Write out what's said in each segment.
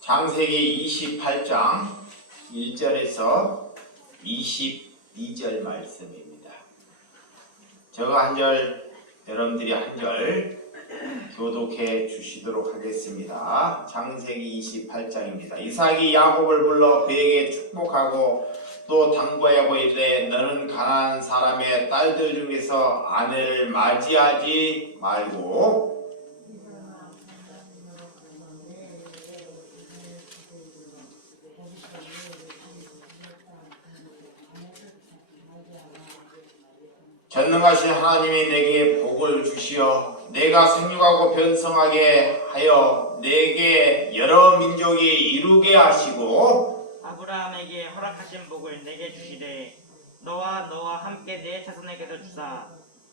창세기 28장 1절에서 22절 말씀입니다. 제가 한 절, 여러분들이 한 절 교독해 주시도록 하겠습니다. 창세기 28장입니다. 이삭이 야곱을 불러 그에게 축복하고 또 당부하고 이르되 너는 가나안 사람의 딸들 중에서 아내를 맞이하지 말고 전능하신 하나님이 내게 복을 주시어 내가 생육하고 변성하게 하여 내게 여러 민족이 이루게 하시고 아브라함에게 허락하신 복을 내게 주시되 너와 함께 내 자손에게도 주사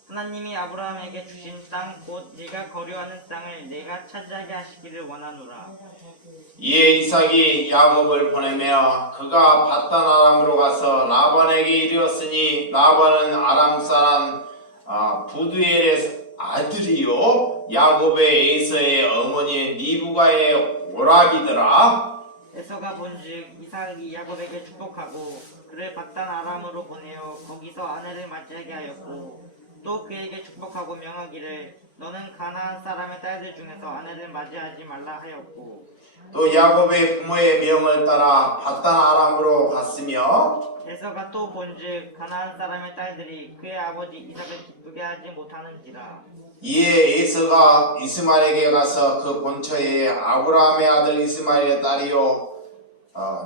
하나님이 아브라함에게 주신 땅 곧 네가 거류하는 땅을 내가 차지하게 하시기를 원하노라. 이에 이삭이 야곱을 보내며 그가 밧단 아람으로 가서 라반에게 이르렀으니 라반은 아람 사람 부두엘의 아들이요 야곱의 에서의 어머니 리브가의 오라비더라. 에서가 본즉 이삭이 야곱에게 축복하고 그를 밧단 아람으로 보내어 거기서 아내를 맞이하게 하였고 또 그에게 축복하고 명하기를 너는 가나안 사람의 딸들 중에서 아내를 맞이하지 말라 하였고 또 야곱의 부모의 명을 따라 밧단 아람으로 갔으며 에서가 또 본즉 가나안 사람의 딸들이 그의 아버지 이삭을 기쁘게 하지 못하는지라. 이에 에서가 이스마엘에게 가서 그 본처에 아브라함의 아들 이스마엘의 딸이요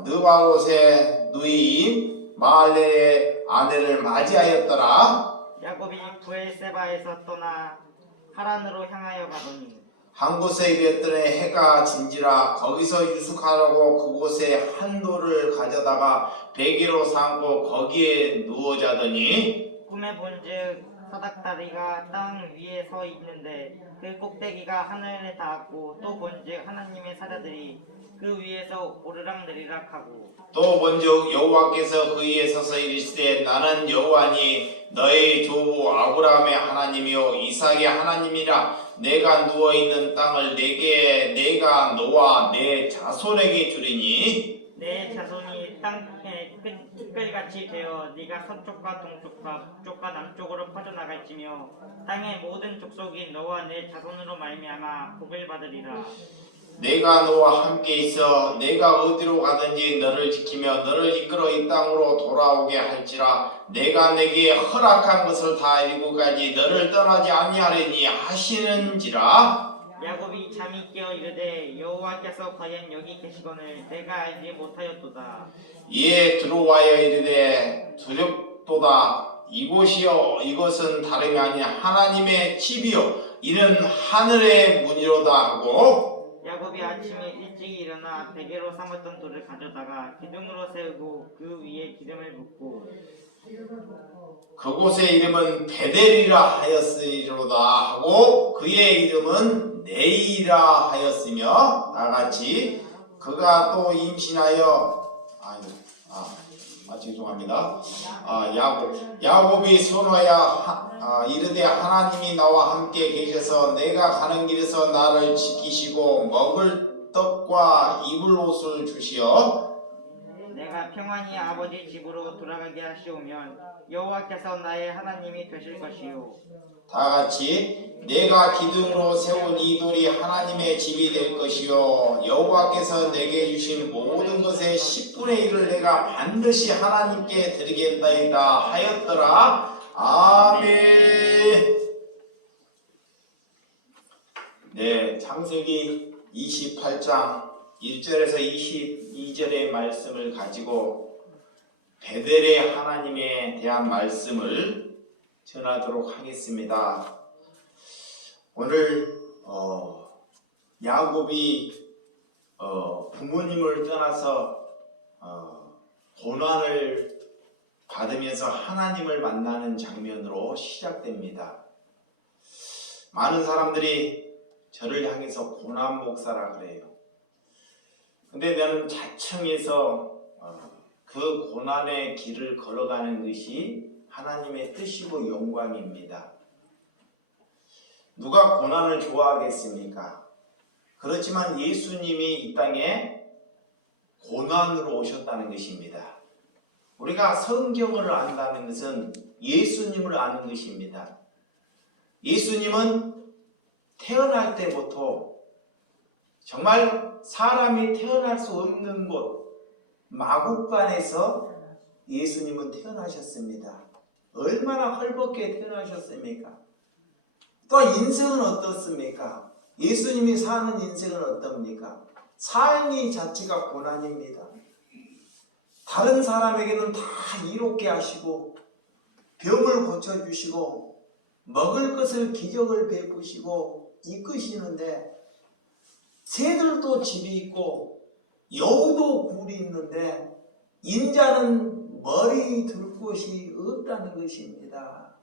느바롯의 누이인 마할렐의 아내를 맞이하였더라. 야곱이 부엘세바에서 떠나 하란으로 향하여 가더니 한 곳에 이르렀더니 해가 진지라 거기서 유숙하라고 그곳에 한 돌을 가져다가 베개로 삼고 거기에 누워 자더니 꿈에 본즉 사닥다리가 땅 위에 서 있는데 그 꼭대기가 하늘에 닿았고 또 본즉 하나님의 사자들이 그 위에서 오르락내리락 하고 또 본즉 여호와께서 그 위에 서서 이르시되 나는 여호와니 너의 조부 아브라함의 하나님이요 이삭의 하나님이라. 내가 누워있는 땅을 내가 너와 내 자손에게 주리니 내 자손이 땅의 끝걸같이 되어 네가 서쪽과 동쪽과 북쪽과 남쪽으로 퍼져나갈지며 땅의 모든 족속이 너와 내 자손으로 말미암아 복을 받으리라. 내가 너와 함께 있어 내가 어디로 가든지 너를 지키며 너를 이끌어 이 땅으로 돌아오게 할지라. 내가 내게 허락한 것을 다 이루고까지 너를 떠나지 아니하리니 하시는지라. 야곱이 잠이 깨어 이르되 여호와께서 과연 여기 계시거늘 내가 알지 못하였도다. 이에 들어와여 이르되 두렵도다. 이곳이여 이것은 다름이 아닌 하나님의 집이요 이는 하늘의 문이로다 하고 야곱이 아침에 일찍 일어나 베개로 삼았던 돌을 가져다가 기둥으로 세우고 그 위에 기름을 붓고 그곳의 이름은 베델이라 하였으리로다 하고 그의 이름은 네이라 하였으며 나같이 그가 또 임신하여 죄송합니다. 야곱이 선하여 이르되 하나님이 나와 함께 계셔서 내가 가는 길에서 나를 지키시고 먹을 떡과 입을 옷을 주시어 내가 평안히 아버지 집으로 돌아가게 하시오면 여호와께서 나의 하나님이 되실 것이요 다같이 내가 기둥으로 세운 이 돌이 하나님의 집이 될 것이요 여호와께서 내게 주신 모든 것의 10분의 1을 내가 반드시 하나님께 드리겠나이다 하였더라. 아멘. 네, 창세기 28장 1절에서 22절의 말씀을 가지고 베델의 하나님에 대한 말씀을 전하도록 하겠습니다. 오늘 야곱이 부모님을 떠나서 고난을 받으면서 하나님을 만나는 장면으로 시작됩니다. 많은 사람들이 저를 향해서 고난 목사라 그래요. 근데 나는 자청해서 그 고난의 길을 걸어가는 것이 하나님의 뜻이고 영광입니다. 누가 고난을 좋아하겠습니까? 그렇지만 예수님이 이 땅에 고난으로 오셨다는 것입니다. 우리가 성경을 안다는 것은 예수님을 아는 것입니다. 예수님은 태어날 때부터 정말 사람이 태어날 수 없는 곳 마국간에서 예수님은 태어나셨습니다. 얼마나 헐벗게 태어나셨습니까? 또 인생은 어떻습니까? 예수님이 사는 인생은 어떻습니까? 삶이 자체가 고난입니다. 다른 사람에게는 다 이롭게 하시고 병을 고쳐주시고 먹을 것을 기적을 베푸시고 이끄시는데 새들도 집이 있고 여우도 굴이 있는데 인자는 머리 둘 곳이 없다는 것입니다.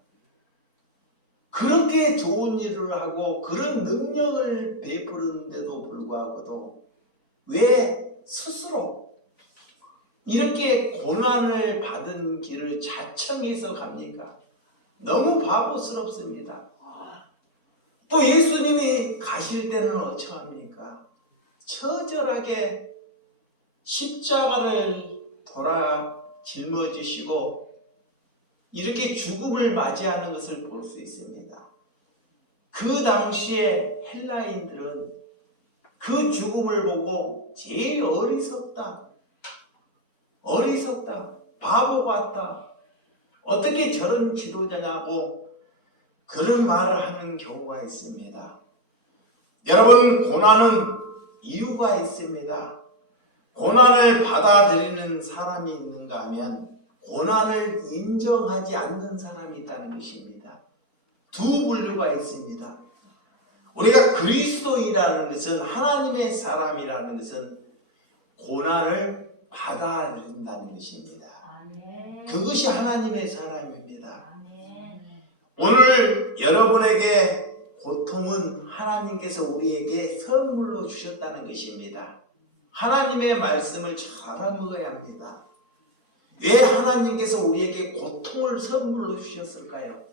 그렇게 좋은 일을 하고 그런 능력을 베푸는데도 불구하고도 왜 스스로 이렇게 고난을 받은 길을 자청해서 갑니까? 너무 바보스럽습니다. 또 예수님이 가실 때는 어쩌합니까? 처절하게 십자가를 돌아 짊어지시고 이렇게 죽음을 맞이하는 것을 볼 수 있습니다. 그 당시에 헬라인들은 그 죽음을 보고 제일 어리석다, 바보 같다, 어떻게 저런 지도자냐고 그런 말을 하는 경우가 있습니다. 여러분, 고난은 이유가 있습니다. 고난을 받아들이는 사람이 있는가 하면 고난을 인정하지 않는 사람이 있다는 것입니다. 두 분류가 있습니다. 우리가 그리스도인이라는 것은, 하나님의 사람이라는 것은 고난을 받아들인다는 것입니다. 그것이 하나님의 사람입니다. 오늘 여러분에게 고통은 하나님께서 우리에게 선물로 주셨다는 것입니다. 하나님의 말씀을 잘 먹어야 합니다. 왜 하나님께서 우리에게 고통을 선물로 주셨을까요?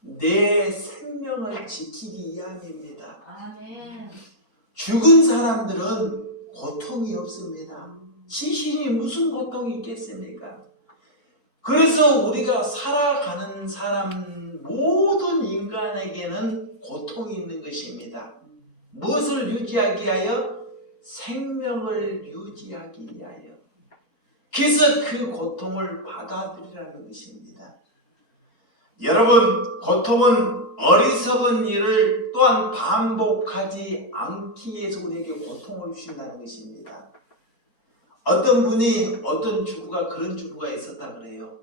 내 생명을 지키기 위함입니다. 죽은 사람들은 고통이 없습니다. 시신이 무슨 고통이 있겠습니까? 그래서 우리가 살아가는 사람 모든 인간에게는 고통이 있는 것입니다. 무엇을 유지하기 위하여? 생명을 유지하기 위하여. 그래서 그 고통을 받아들이라는 것입니다. 여러분, 고통은 어리석은 일을 또한 반복하지 않기 위해서 우리에게 고통을 주신다는 것입니다. 어떤 분이, 어떤 주부가 그런 주부가 있었다 그래요.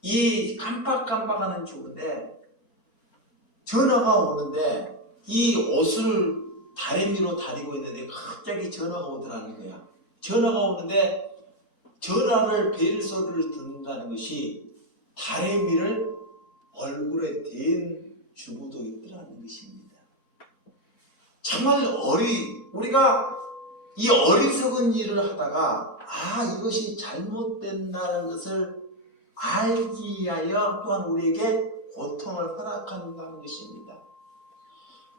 이 깜빡깜빡하는 주부인데 전화가 오는데 이 옷을 다리미로 다리고 있는데 갑자기 전화가 오더라는 거야. 전화가 오는데 전화를 벨 소리를 듣는다는 것이 다리미를 얼굴에 댄 주부도 있더라는 것입니다. 정말 우리가 이 어리석은 일을 하다가 이것이 잘못된다는 것을 알기 위하여 또한 우리에게 고통을 허락한다는 것입니다.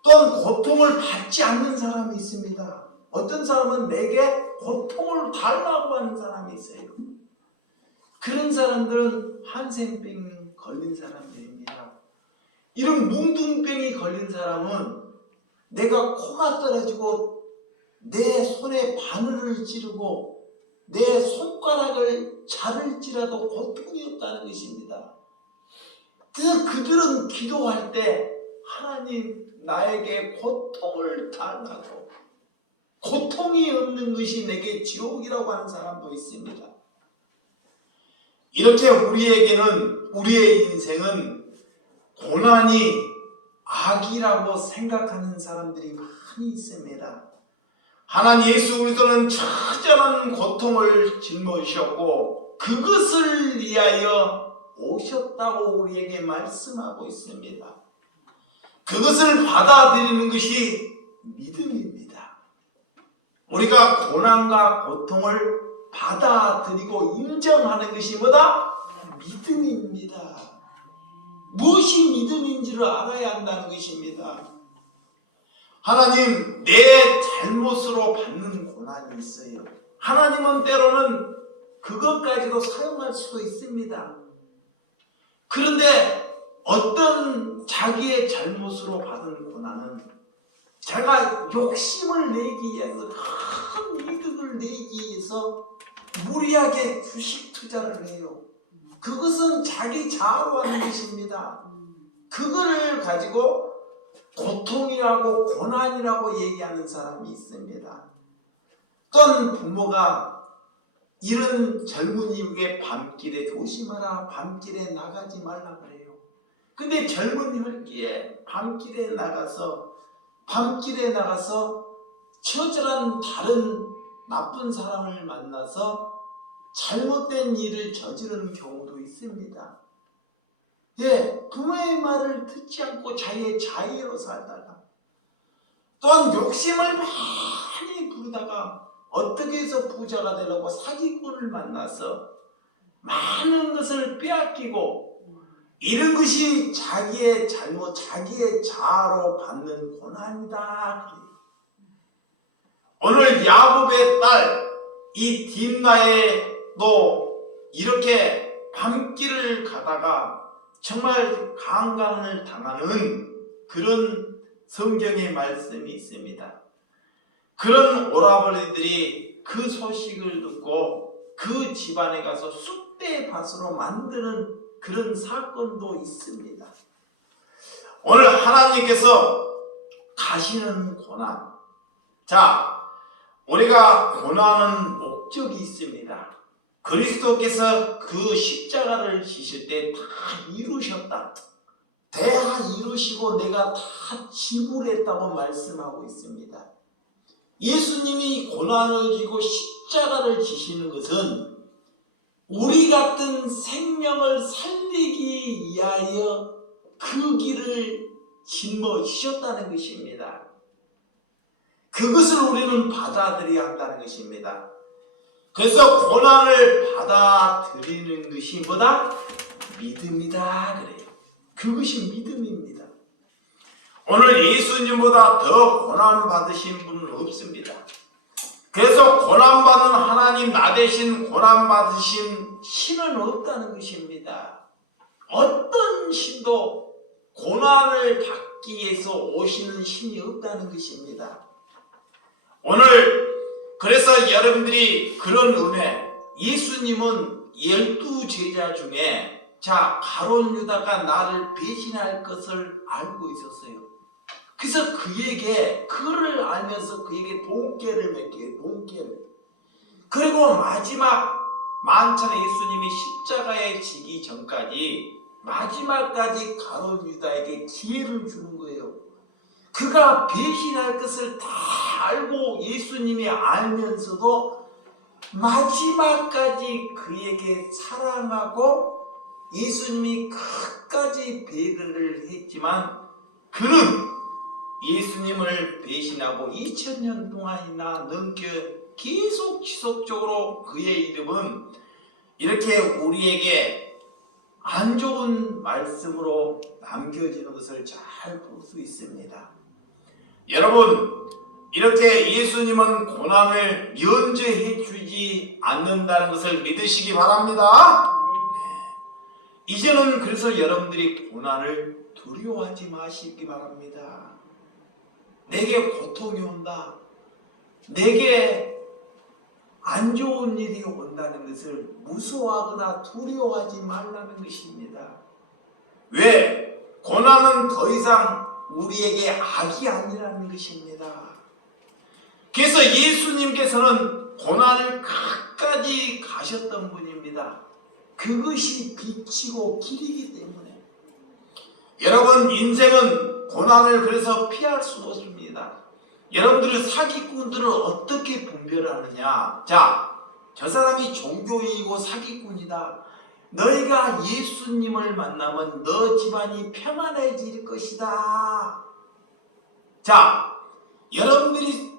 또한 고통을 받지 않는 사람이 있습니다. 어떤 사람은 내게 고통을 달라고 하는 사람이 있어요. 그런 사람들은 한센병 걸린 사람들입니다. 이런 뭉둥병이 걸린 사람은 내가 코가 떨어지고 내 손에 바늘을 찌르고 내 손가락을 자를지라도 고통이 없다는 것입니다. 그래서 그들은 기도할 때 하나님, 나에게 고통을 달라고, 고통이 없는 것이 내게 지옥이라고 하는 사람도 있습니다. 이렇게 우리의 인생은 고난이 악이라고 생각하는 사람들이 많이 있습니다. 하나님 예수 그리스도는 처절한 고통을 짊어지셨고 그것을 위하여 오셨다고 우리에게 말씀하고 있습니다. 그것을 받아들이는 것이 믿음입니다. 우리가 고난과 고통을 받아들이고 인정하는 것이 뭐다? 믿음입니다. 무엇이 믿음인지를 알아야 한다는 것입니다. 하나님, 내 잘못으로 받는 고난이 있어요. 하나님은 때로는 그것까지도 사용할 수도 있습니다. 그런데 어떤 자기의 잘못으로 받은 고난은 제가 욕심을 내기 위해서, 큰 이득을 내기 위해서 무리하게 주식 투자를 해요. 그것은 자기 자아로 하는 것입니다. 그거를 가지고 고통이라고 고난이라고 얘기하는 사람이 있습니다. 또한 부모가 이런 젊은이에게 밤길에 조심하라, 밤길에 나가지 말라 그래요. 근데 젊은이들끼리 밤길에 나가서 처절한 다른 나쁜 사람을 만나서 잘못된 일을 저지르는 경우도 있습니다. 예, 부모의 말을 듣지 않고 자기의 자의로 살다가, 또한 욕심을 많이 부르다가 어떻게 해서 부자가 되려고 사기꾼을 만나서 많은 것을 빼앗기고, 이런 것이 자기의 잘못, 자기의 자아로 받는 고난이다. 오늘 야곱의 딸 이 딥나에도 이렇게 밤길을 가다가 정말 강간을 당하는 그런 성경의 말씀이 있습니다. 그런 오라버니들이 그 소식을 듣고 그 집안에 가서 쑥대밭으로 만드는 그런 사건도 있습니다. 오늘 하나님께서 가시는 고난, 자, 우리가 고난은 목적이 있습니다. 그리스도께서 그 십자가를 지실 때 다 이루셨다. 다 이루시고 내가 다 지불했다고 말씀하고 있습니다. 예수님이 고난을 지고 십자가를 지시는 것은 우리 같은 생명을 살리기 위하여 그 길을 짊어지셨다는 것입니다. 그것을 우리는 받아들여야 한다는 것입니다. 그래서 고난을 받아들이는 것이 뭐다? 믿음이다 그래요. 그것이 믿음입니다. 오늘 예수님보다 더 고난 받으신 분은 없습니다. 그래서 고난받은 하나님, 나 대신 고난받으신 신은 없다는 것입니다. 어떤 신도 고난을 받기 위해서 오시는 신이 없다는 것입니다. 오늘 그래서 여러분들이 그런 은혜, 예수님은 12제자 중에 가룟 유다가 나를 배신할 것을 알고 있었어요. 그래서 그에게, 그를 알면서 그에게 돈깨를 맺게, 돈깨를. 그리고 마지막 만찬에 예수님이 십자가에 지기 전까지 마지막까지 가룟 유다에게 기회를 주는 거예요. 그가 배신할 것을 다 알고 예수님이 알면서도 마지막까지 그에게 사랑하고 예수님이 끝까지 배려를 했지만 그는 예수님을 배신하고 2000년 동안이나 넘게 계속 지속적으로 그의 이름은 이렇게 우리에게 안 좋은 말씀으로 남겨지는 것을 잘 볼 수 있습니다. 여러분, 이렇게 예수님은 고난을 면제해 주지 않는다는 것을 믿으시기 바랍니다. 네. 이제는 그래서 여러분들이 고난을 두려워하지 마시기 바랍니다. 내게 고통이 온다, 내게 안 좋은 일이 온다는 것을 무서워하거나 두려워하지 말라는 것입니다. 왜? 고난은 더 이상 우리에게 악이 아니라는 것입니다. 그래서 예수님께서는 고난을 끝까지 가셨던 분입니다. 그것이 빛이고 길이기 때문에. 여러분, 인생은 고난을 그래서 피할 수 없습니다. 여러분들은 사기꾼들을 어떻게 분별하느냐? 저 사람이 종교인이고 사기꾼이다. 너희가 예수님을 만나면 너 집안이 평안해질 것이다. 여러분들이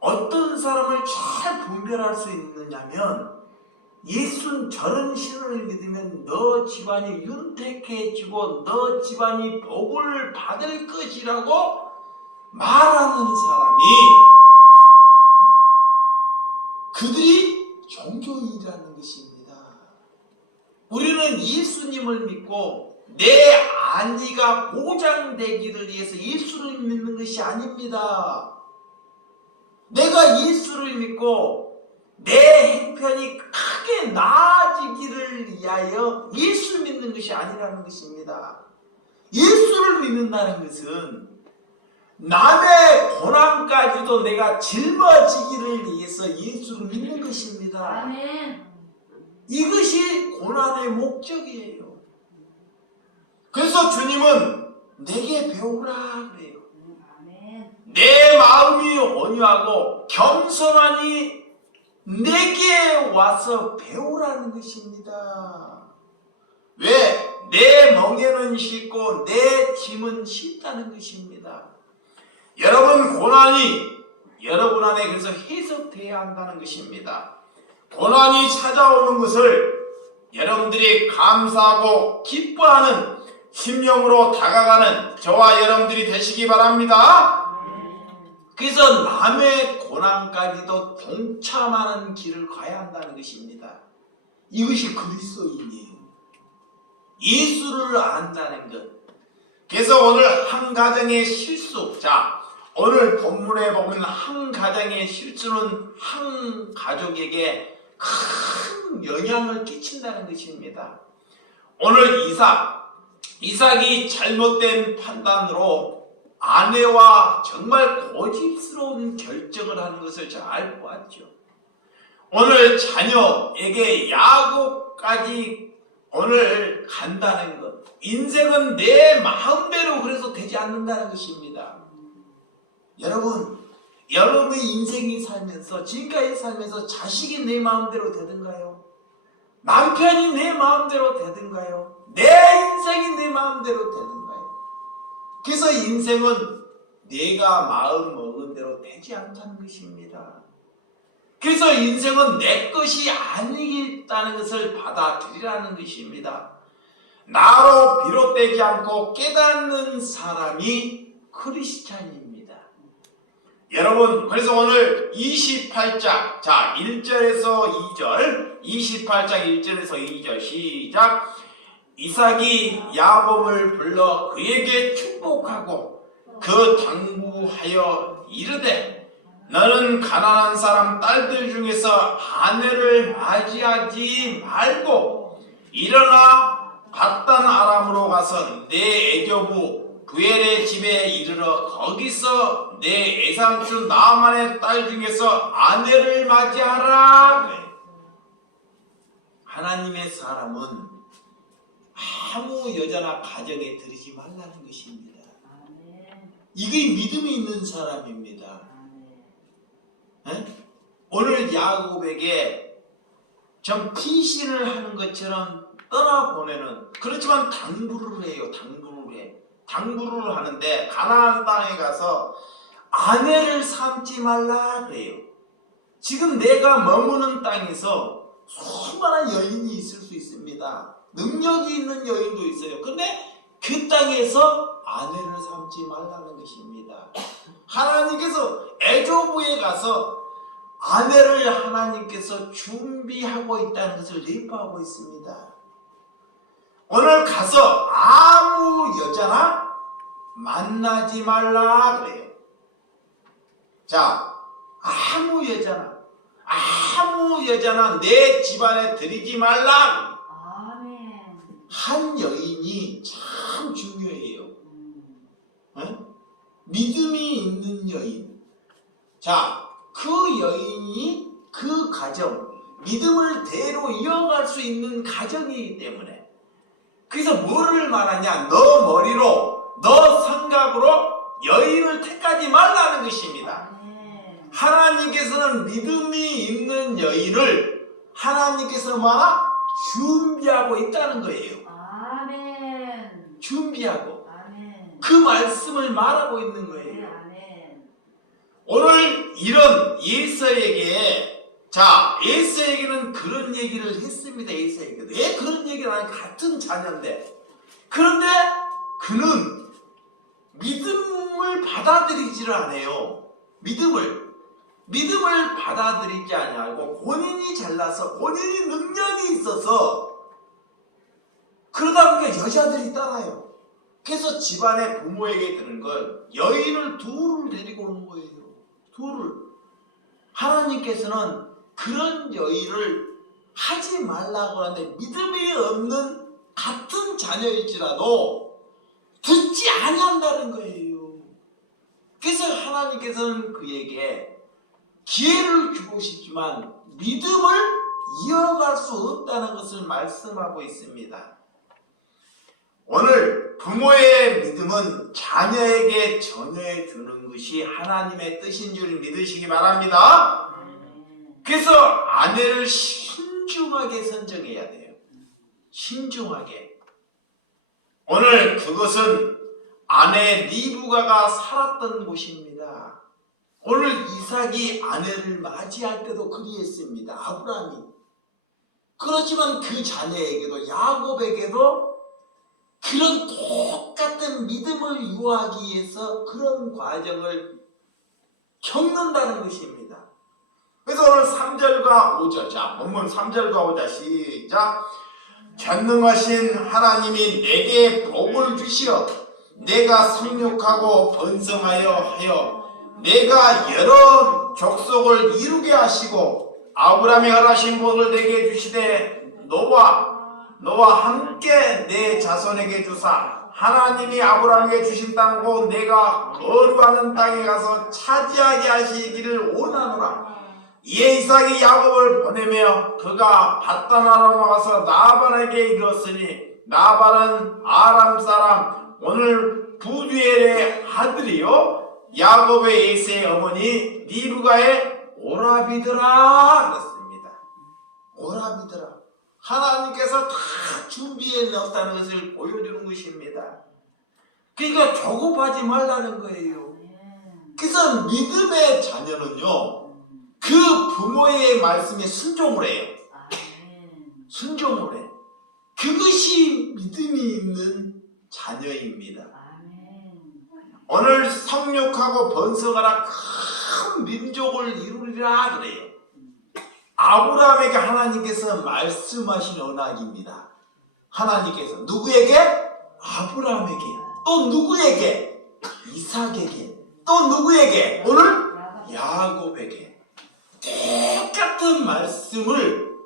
어떤 사람을 잘 분별할 수 있느냐면, 저런 신을 믿으면 너 집안이 윤택해지고 너 집안이 복을 받을 것이라고 말하는 사람이 그들이 종교인이라는 것입니다. 우리는 예수님을 믿고 내 안위가 보장되기를 위해서 예수를 믿는 것이 아닙니다. 내가 예수를 믿고 내 형편이 크게 나아지기를 위하여 예수 믿는 것이 아니라는 것입니다. 예수를 믿는다는 것은 남의 고난까지도 내가 짊어지기를 위해서 예수를 믿는 것입니다. 아멘. 이것이 고난의 목적이에요. 그래서 주님은 내게 배우라 그래요. 아멘. 내 마음이 온유하고 겸손하니 내게 와서 배우라는 것입니다. 왜? 내 멍에는 쉽고 내 짐은 쉽다는 것입니다. 여러분 고난이 여러분 안에 그래서 해석되어야 한다는 것입니다. 고난이 찾아오는 것을 여러분들이 감사하고 기뻐하는 심령으로 다가가는 저와 여러분들이 되시기 바랍니다. 그래서 남의 고난까지도 동참하는 길을 가야 한다는 것입니다. 이것이 그리스도인이에요. 예수를 안다는 것. 그래서 오늘 한 가정의 실수, 자 오늘 본문에 보면 한 가정의 실수는 한 가족에게 큰 영향을 끼친다는 것입니다. 오늘 이삭이 잘못된 판단으로 아내와 정말 고집스러운 결정을 하는 것을 잘 보았죠. 오늘 자녀에게 야곱까지 오늘 간다는 것, 인생은 내 마음대로 그래서 되지 않는다는 것입니다. 여러분, 여러분의 인생이 살면서 지금까지 살면서 자식이 내 마음대로 되든가요? 남편이 내 마음대로 되든가요? 내 인생이 내 마음대로 되든가요? 그래서 인생은 내가 마음 먹은 대로 되지 않다는 것입니다. 그래서 인생은 내 것이 아니겠다는 것을 받아들이라는 것입니다. 나로 비롯되지 않고 깨닫는 사람이 크리스찬입니다. 여러분, 그래서 오늘 28장, 자 1절에서 2절, 28장 1절에서 2절 시작. 이삭이 야곱을 불러 그에게 축복하고 그 당부하여 이르되 너는 가난한 사람 딸들 중에서 아내를 맞이하지 말고 일어나 밧단 아람으로 가서 내 애교부 부엘의 집에 이르러 거기서 내 애삼촌 나아만의 딸 중에서 아내를 맞이하라. 하나님의 사람은 아무 여자나 가정에 들이지 말라는 것입니다. 이게 믿음이 있는 사람입니다. 오늘 야곱에게 좀 피신을 하는 것처럼 떠나보내는, 그렇지만 당부를 해요. 당부를 하는데 가나안 땅에 가서 아내를 삼지 말라 그래요. 지금 내가 머무는 땅에서 수많은 여인이 있을 수 있습니다. 능력이 있는 여인도 있어요. 근데 그 땅에서 아내를 삼지 말라는 것입니다. 하나님께서 애조부에 가서 아내를 하나님께서 준비하고 있다는 것을 예표하고 있습니다. 오늘 가서 아무 여자나 만나지 말라 그래요. 자, 아무 여자나 내 집안에 들이지 말라. 아멘. 한 여인이 참 중요해요. 믿음이 있는 여인. 자, 그 여인이 그 가정, 믿음을 대로 이어갈 수 있는 가정이기 때문에. 그래서 뭐를 말하냐? 너 머리로, 너 생각으로 여인을 택하지 말라는 것입니다. 하나님께서는 믿음이 있는 여인을 하나님께서 준비하고 있다는 거예요. 아멘. 준비하고. 아멘. 그 말씀을 말하고 있는 거예요. 아멘. 오늘 이런 에서에게는 그런 얘기를 했습니다. 에서에게 왜 그런 얘기를 하냐? 같은 자녀인데. 그런데 그는 믿음을 받아들이지를 않아요. 믿음을. 믿음을 받아들이지 아니하고 본인이 잘나서 본인이 능력이 있어서 그러다 보니까 여자들이 따라요. 그래서 집안의 부모에게 드는 건 여인을 둘을 데리고 오는 거예요. 둘을. 하나님께서는 그런 여인을 하지 말라고 하는데 믿음이 없는 같은 자녀일지라도 듣지 아니한다는 거예요. 그래서 하나님께서는 그에게 기회를 주고 싶지만 믿음을 이어갈 수 없다는 것을 말씀하고 있습니다. 오늘 부모의 믿음은 자녀에게 전해 주는 것이 하나님의 뜻인 줄 믿으시기 바랍니다. 그래서 아내를 신중하게 선정해야 돼요. 신중하게. 오늘 그것은 아내 리브가가 살았던 곳입니다. 오늘 이삭이 아내를 맞이할 때도 그리했습니다. 아브라함이. 그렇지만 그 자녀에게도 야곱에게도 그런 똑같은 믿음을 유하기 위해서 그런 과정을 겪는다는 것입니다. 그래서 오늘 3절과 5절, 자 본문 3절과 5절 시작. 전능하신 하나님이 내게 복을 주시어 내가 성육하고 번성하여 하여 내가 여러 족속을 이루게 하시고 아브라함이 허락하신 복을 내게 주시되 너와 함께 내 자손에게 주사 하나님이 아브라함에게 주신 땅고 내가 거류하는 땅에 가서 차지하게 하시기를 원하노라. 이에 이삭이 야곱을 보내며 그가 밧단아람에 가서 나발에게 이르렀으니 나발은 아람 사람 오늘 부두엘의 아들이요 야곱의 에세의 어머니 리브가의 오라비더라 그랬습니다. 오라비더라. 하나님께서 다 준비해 놓았다는 것을 보여주는 것입니다. 그러니까 조급하지 말라는 거예요. 그래서 믿음의 자녀는요 그 부모의 말씀에 순종을 해요. 순종을 해. 그것이 믿음이 있는 자녀입니다. 오늘 성육하고 번성하라 큰 민족을 이루리라 그래요. 아브라함에게 하나님께서 말씀하신 언약입니다. 하나님께서 누구에게? 아브라함에게. 또 누구에게? 이삭에게. 또 누구에게? 오늘 야곱에게. 똑같은 말씀을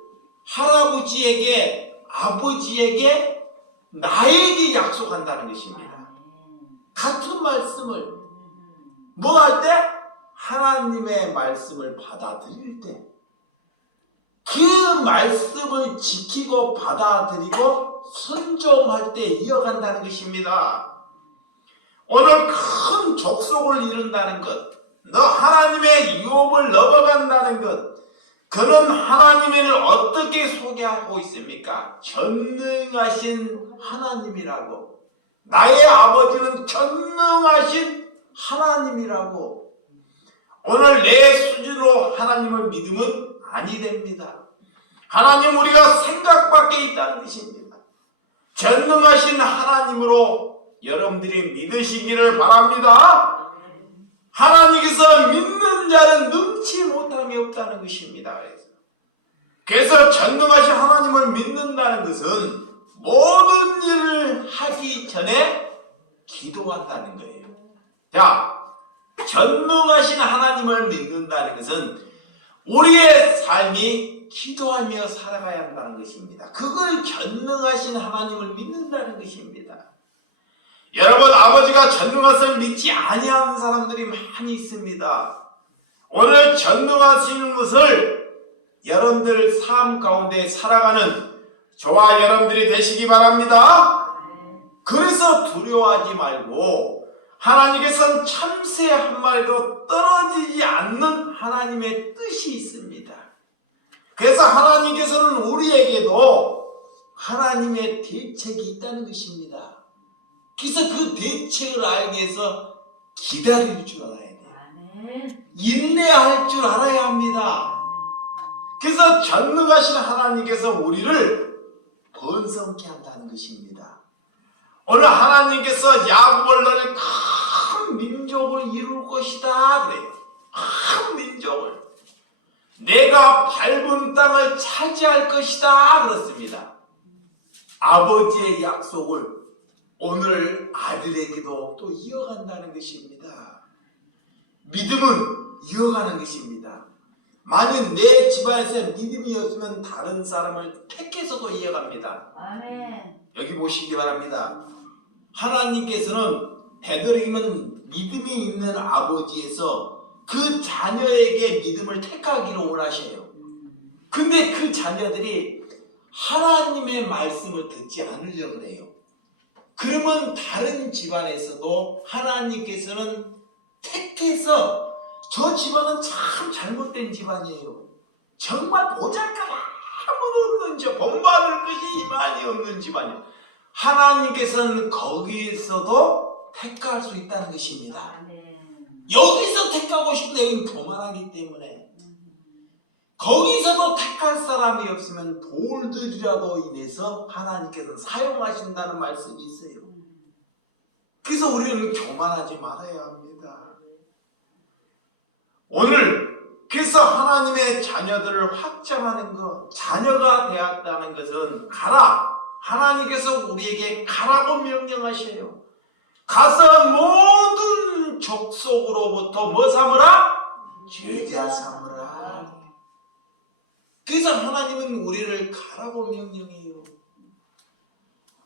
할아버지에게, 아버지에게, 나에게 약속한다는 것입니다. 같은 말씀을 뭐 할 때? 하나님의 말씀을 받아들일 때 그 말씀을 지키고 받아들이고 순종할 때 이어간다는 것입니다. 오늘 큰 족속을 이룬다는 것, 너 하나님의 유업을 넘어간다는 것, 그는 하나님을 어떻게 소개하고 있습니까? 전능하신 하나님이라고. 나의 아버지는 전능하신 하나님이라고. 오늘 내 수준으로 하나님을 믿으면 아니 됩니다. 하나님 우리가 생각 밖에 있다는 것입니다. 전능하신 하나님으로 여러분들이 믿으시기를 바랍니다. 하나님께서 믿는 자는 능치 못함이 없다는 것입니다. 그래서 전능하신 하나님을 믿는다는 것은 모든 일을 하기 전에 기도한다는 거예요. 자, 전능하신 하나님을 믿는다는 것은 우리의 삶이 기도하며 살아가야 한다는 것입니다. 그걸 전능하신 하나님을 믿는다는 것입니다. 여러분, 아버지가 전능하심을 믿지 아니하는 사람들이 많이 있습니다. 오늘 전능하시는 것을 여러분들 삶 가운데 살아가는 저와 여러분들이 되시기 바랍니다. 그래서 두려워하지 말고 하나님께서는 참새 한 마리도 떨어지지 않는 하나님의 뜻이 있습니다. 그래서 하나님께서는 우리에게도 하나님의 대책이 있다는 것입니다. 그래서 그 대책을 알기 위해서 기다릴 줄 알아야 돼요. 인내할 줄 알아야 합니다. 그래서 전능하신 하나님께서 우리를 번성케 한다는 것입니다. 오늘 하나님께서 야곱을 너를 큰 민족을 이룰 것이다 그래요. 한 민족을 내가 밟은 땅을 차지할 것이다 그렇습니다. 아버지의 약속을 오늘 아들에게도 또 이어간다는 것입니다. 믿음은 이어가는 것입니다. 만약 내 집안에서 믿음이 없으면 다른 사람을 택해서도 이어갑니다. 아멘. 여기 보시기 바랍니다. 하나님께서는 되도록이면 믿음이 있는 아버지에서 그 자녀에게 믿음을 택하기를 원하셔요. 근데 그 자녀들이 하나님의 말씀을 듣지 않으려고 그래요. 그러면 다른 집안에서도 하나님께서는 택해서 저 집안은 참 잘못된 집안이에요. 정말 보잘것 아무도 없는 집, 본받을 것이 이만이 없는 집안이에요. 하나님께서는 거기에서도 택할 수 있다는 것입니다. 아멘. 여기서 택하고 싶은데 여기는 교만하기 때문에 거기서도 택할 사람이 없으면 돌들이라도 인해서 하나님께서 사용하신다는 말씀이 있어요. 그래서 우리는 교만하지 말아야 합니다. 오늘 그래서 하나님의 자녀들을 확장하는 것, 자녀가 되었다는 것은 가라. 하나님께서 우리에게 가라고 명령하셔요. 가서 모든 족속으로부터 뭐 삼으라? 제자 삼으라. 그래서 하나님은 우리를 가라고 명령해요.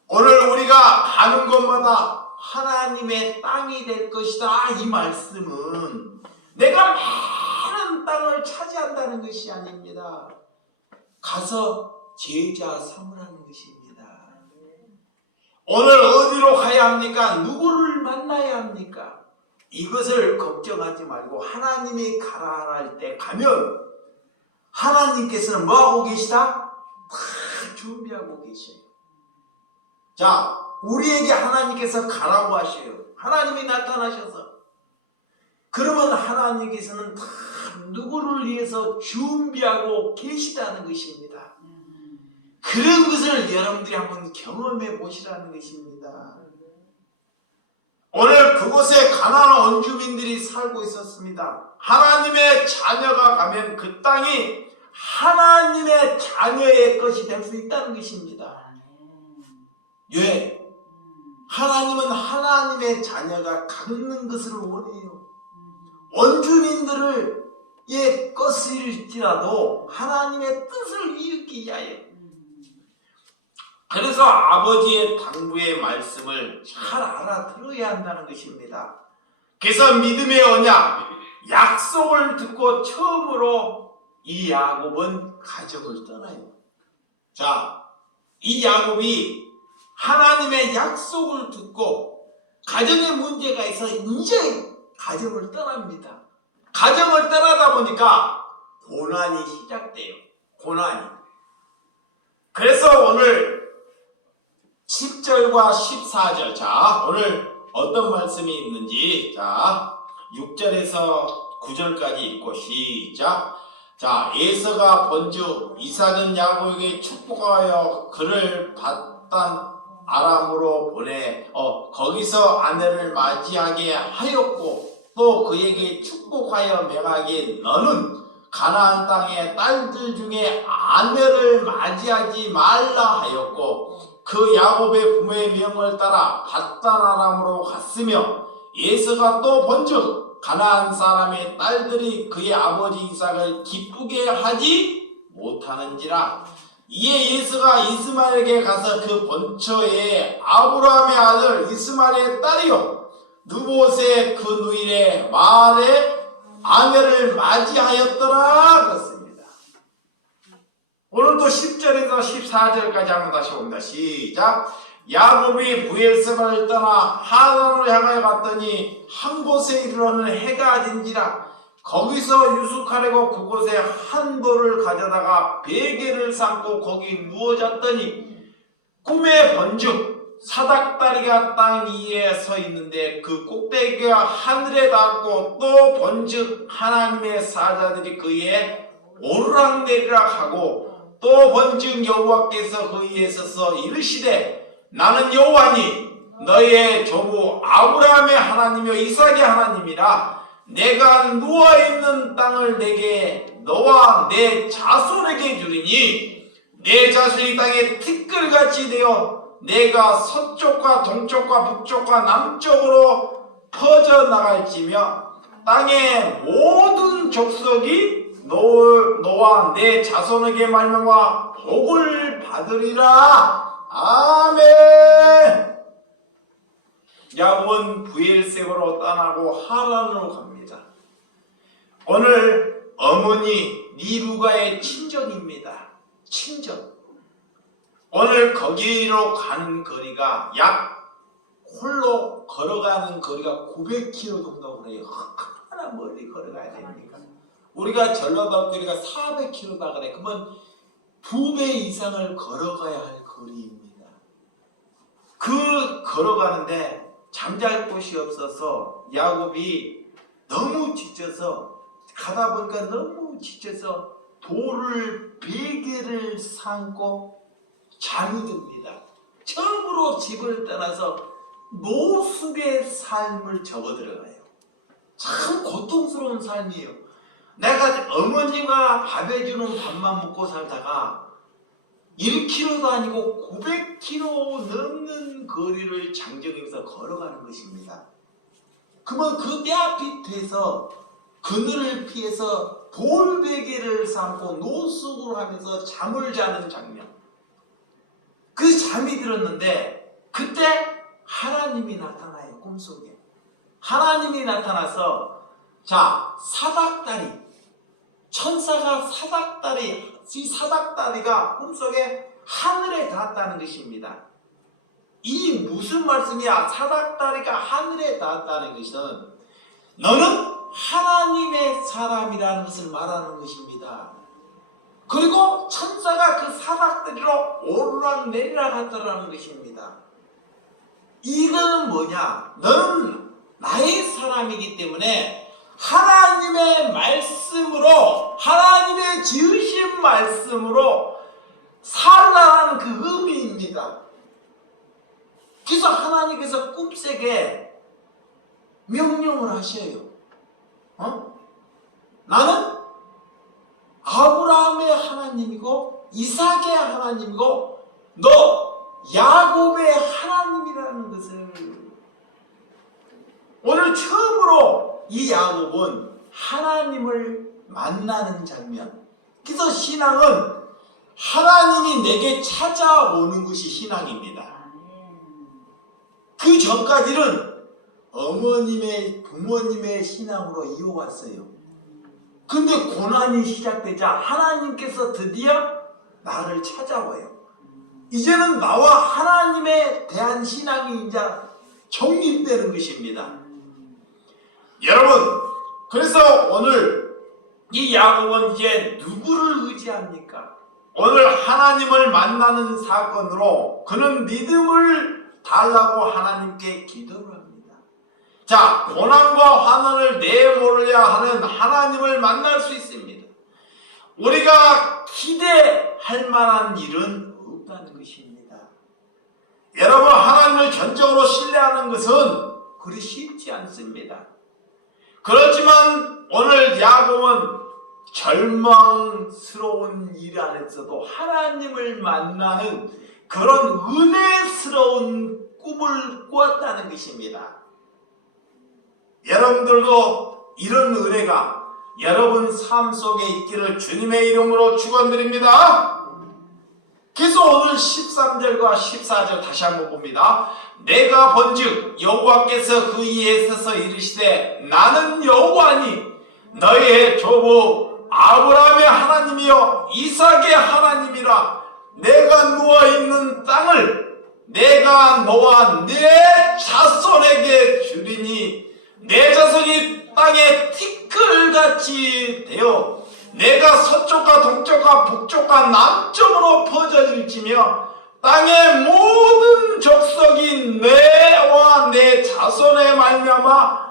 오늘 우리가 가는 곳마다 하나님의 땅이 될 것이다. 이 말씀은 내가 많은 땅을 차지한다는 것이 아닙니다. 가서 제자 삼으라는 것입니다. 오늘 어디로 가야 합니까? 누구를 만나야 합니까? 이것을 걱정하지 말고 하나님이 가라 할 때 가면 하나님께서는 뭐하고 계시다? 다 준비하고 계셔요. 자, 우리에게 하나님께서 가라고 하셔요. 하나님이 나타나셔서. 그러면 하나님께서는 다 누구를 위해서 준비하고 계시다는 것입니다. 그런 것을 여러분들이 한번 경험해 보시라는 것입니다. 오늘 그곳에 가나안 원주민들이 살고 있었습니다. 하나님의 자녀가 가면 그 땅이 하나님의 자녀의 것이 될 수 있다는 것입니다. 왜? 하나님은 하나님의 자녀가 갖는 것을 원해요. 원주민들의 것일지라도 하나님의 뜻을 이루기 위하여. 그래서 아버지의 당부의 말씀을 잘 알아들어야 한다는 것입니다. 그래서 믿음의 언약, 약속을 듣고 처음으로 이 야곱은 가정을 떠나요. 자, 이 야곱이 하나님의 약속을 듣고 가정에 문제가 있어 이제 가정을 떠납니다. 가정을 떠나다 보니까 고난이 시작돼요. 고난이. 그래서 오늘 10절과 14절. 자, 오늘 어떤 말씀이 있는지. 자, 6절에서 9절까지 읽고 시작. 자, 에서가 본즉 이삭은 야곱에게 축복하여 그를 받단 아람으로 보내 거기서 아내를 맞이하게 하였고 또 그에게 축복하여 명하기에 너는 가나안 땅의 딸들 중에 아내를 맞이하지 말라 하였고 그 야곱의 부모의 명을 따라 받단 아람으로 갔으며 에서가 또 본즉 가나안 사람의 딸들이 그의 아버지 이삭을 기쁘게 하지 못하는지라. 이에 에서가 이스마엘에게 가서 그 본처에 아브라함의 아들 이스마엘의 딸이요 느봇의 그 누이의 말에 아내를 맞이하였더라 그렇습니다. 오늘도 10절에서 14절까지 한번 다시 봅니다. 시작. 야곱이 부엘세바를 떠나 하란을 향하여 갔더니 한 곳에 이르러는 해가 진지라. 거기서 유숙하려고 그곳에 한 돌을 가져다가 베개를 삼고 거기 누워 잤더니 꿈에 본즉 사닥다리가 땅 위에 서 있는데 그 꼭대기가 하늘에 닿고 또 본즉 하나님의 사자들이 그에 오르락내리락 하고 또 본즉 여호와께서 그 위에 서서 이르시되 나는 여호와니 너희의 조부 아브라함의 하나님이요 이삭의 하나님이라. 내가 누워있는 땅을 내게 너와 내 자손에게 주리니 내 자손이 땅에 티끌같이 되어 내가 서쪽과 동쪽과 북쪽과 남쪽으로 퍼져나갈지며 땅의 모든 족속이 너와 내 자손에게 말미암아 복을 받으리라. 아멘. 야곱은 브엘세바로 떠나고 하란으로 갑니다. 오늘 어머니 리브가의 친정입니다. 친정. 오늘 거기로 가는 거리가 홀로 걸어가는 거리가 900km 정도 그래요. 얼마나 멀리 걸어가야 됩니까? 우리가 전라도 거리가 400km다 그래. 그러면 2배 이상을 걸어가야 할 거리입니다. 그 걸어가는데 잠잘 곳이 없어서 야곱이 너무 지쳐서 가다 보니까 너무 지쳐서 돌을 100개를 삼고 잠이 듭니다. 처음으로 집을 떠나서 노숙의 삶을 접어 들어가요. 참 고통스러운 삶이에요. 내가 어머니가 밥 해주는 밥만 먹고 살다가 1km도 아니고 900km 넘는 거리를 장정에서 걸어가는 것입니다. 그러면 그 뼈밑에서 그늘을 피해서 돌베개를 삼고 노숙을 하면서 잠을 자는 장면. 그 잠이 들었는데 그때 하나님이 나타나요. 꿈속에. 하나님이 나타나서 자 사닥다리 천사가 사닥다리 이 사닥다리가 꿈속에 하늘에 닿았다는 것입니다. 이 무슨 말씀이야? 사닥다리가 하늘에 닿았다는 것은 너는 하나님의 사람이라는 것을 말하는 것입니다. 그리고 천사가 그 사닥다리로 오르락 내리락 하더라는 것입니다. 이거는 뭐냐? 너는 나의 사람이기 때문에 하나님의 말씀으로 하나님의 지으신 말씀으로 살라는 그 의미입니다. 그래서 하나님께서 꿈속에 명령을 하셔요. 나는 아브라함의 하나님이고 이삭의 하나님이고 너 야곱의 하나님이라는 것을 오늘 처음으로 이 야곱은 하나님을 만나는 장면. 그래서 신앙은 하나님이 내게 찾아오는 것이 신앙입니다. 그 전까지는 어머님의 부모님의 신앙으로 이어왔어요. 근데 고난이 시작되자 하나님께서 드디어 나를 찾아와요. 이제는 나와 하나님에 대한 신앙이 이제 정립되는 것입니다. 여러분, 그래서 오늘 이 야곱은 이제 누구를 의지합니까? 오늘 하나님을 만나는 사건으로 그는 믿음을 달라고 하나님께 기도를 합니다. 자, 고난과 환난을 내몰아야 하는 하나님을 만날 수 있습니다. 우리가 기대할 만한 일은 없다는 것입니다. 여러분, 하나님을 전적으로 신뢰하는 것은 그리 쉽지 않습니다. 그렇지만 오늘 야곱은 절망스러운 일 안에서도 하나님을 만나는 그런 은혜스러운 꿈을 꾸었다는 것입니다. 여러분들도 이런 은혜가 여러분 삶 속에 있기를 주님의 이름으로 축원드립니다. 그래서 오늘 13절과 14절 다시 한번 봅니다. 내가 본즉 여호와께서 그 위에 서서 이르시되 나는 여호와니 너희의 조부 아브라함의 하나님이요 이삭의 하나님이라. 내가 누워있는 땅을 내가 너와 내 자손에게 주리니 내 자손이 땅에 티끌같이 되어 내가 서쪽과 동쪽과 북쪽과 남쪽으로 퍼져질지며 땅의 모든 족속이 내와 내 자손의 말미암아